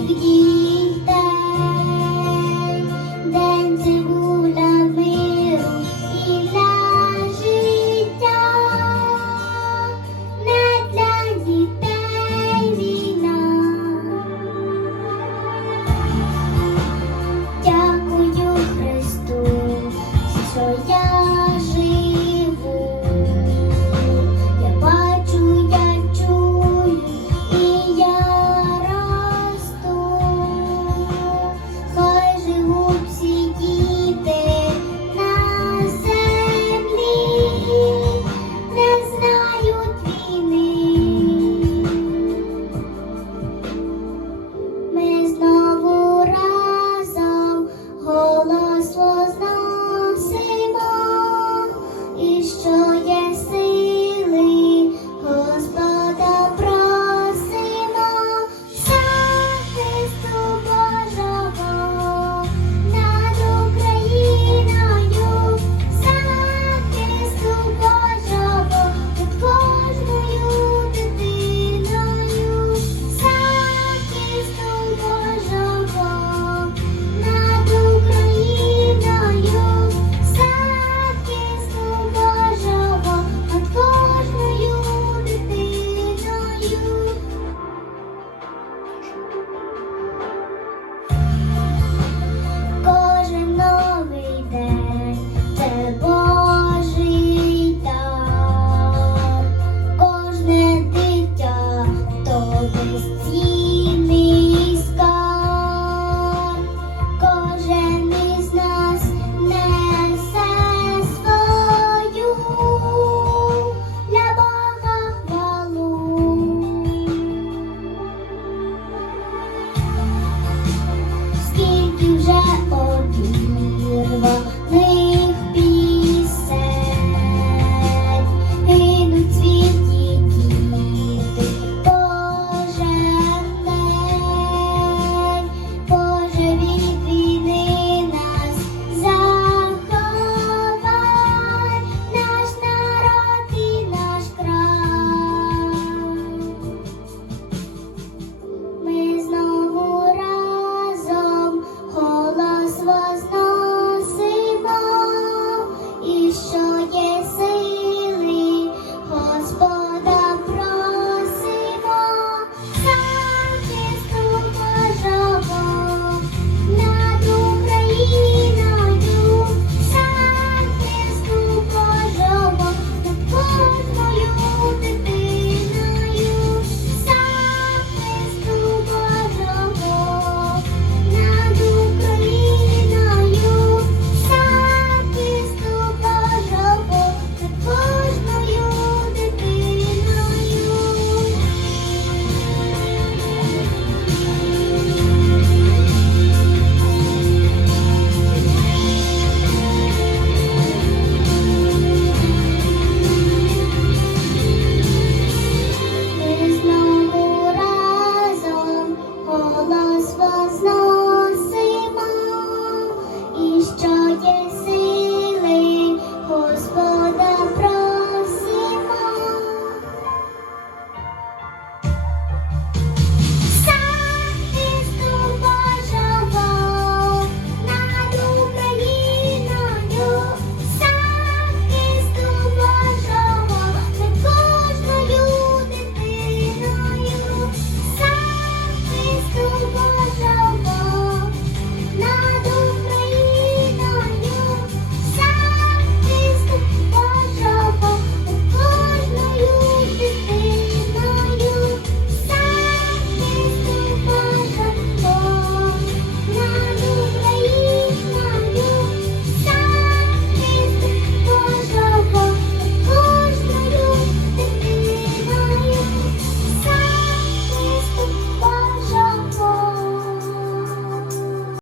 जिंदगी sí.